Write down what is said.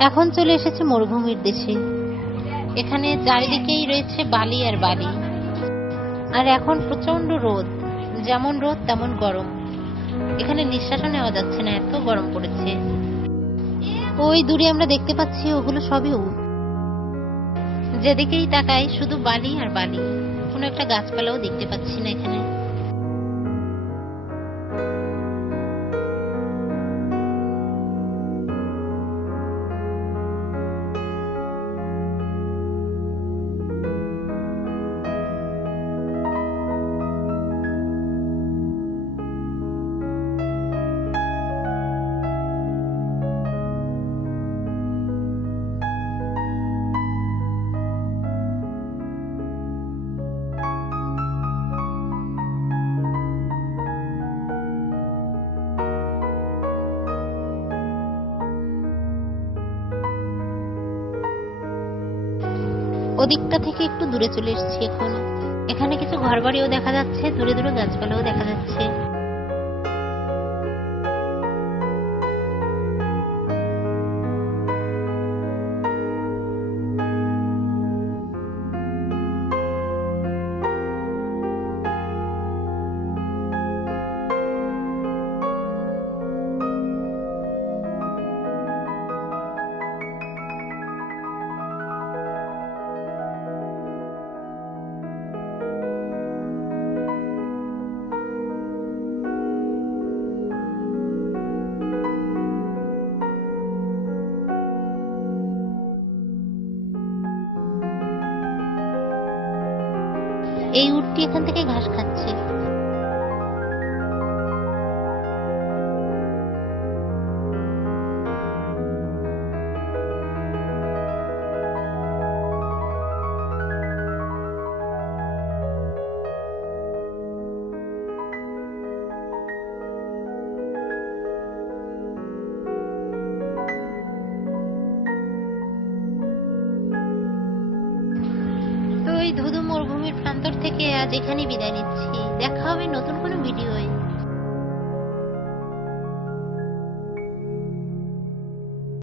এখন চলে এসেছে মরুভূমির দেশে। এখানে চারিদিকেই রয়েছে বালি আর বালি। আর এখন প্রচণ্ড রোদ। যেমন রোদ, তেমন গরম। এখানে নিঃশ্বাসও নেওয়া যাচ্ছে না, এত গরম পড়েছে। ওই দূরে আমরা দেখতে পাচ্ছি ওগুলো সবই উট যেদিকেই তাকাই, শুধু বালি আর বালি। কোনো একটা গাছপালাও দেখতে পাচ্ছি না এখানে। ওদিকটা থেকে একটু দূরে চলে এসেছি এখন। এখানে কিছু ঘরবাড়িও দেখা যাচ্ছে, দূরে দূরে গাছপালাও দেখা যাচ্ছে। এই উটটি এখান থেকে ঘাস খাচ্ছে। মরুভূমির প্রান্তর থেকে আজ এখানেই বিদায় নিচ্ছি। দেখা হবে নতুন কোনো ভিডিওয়।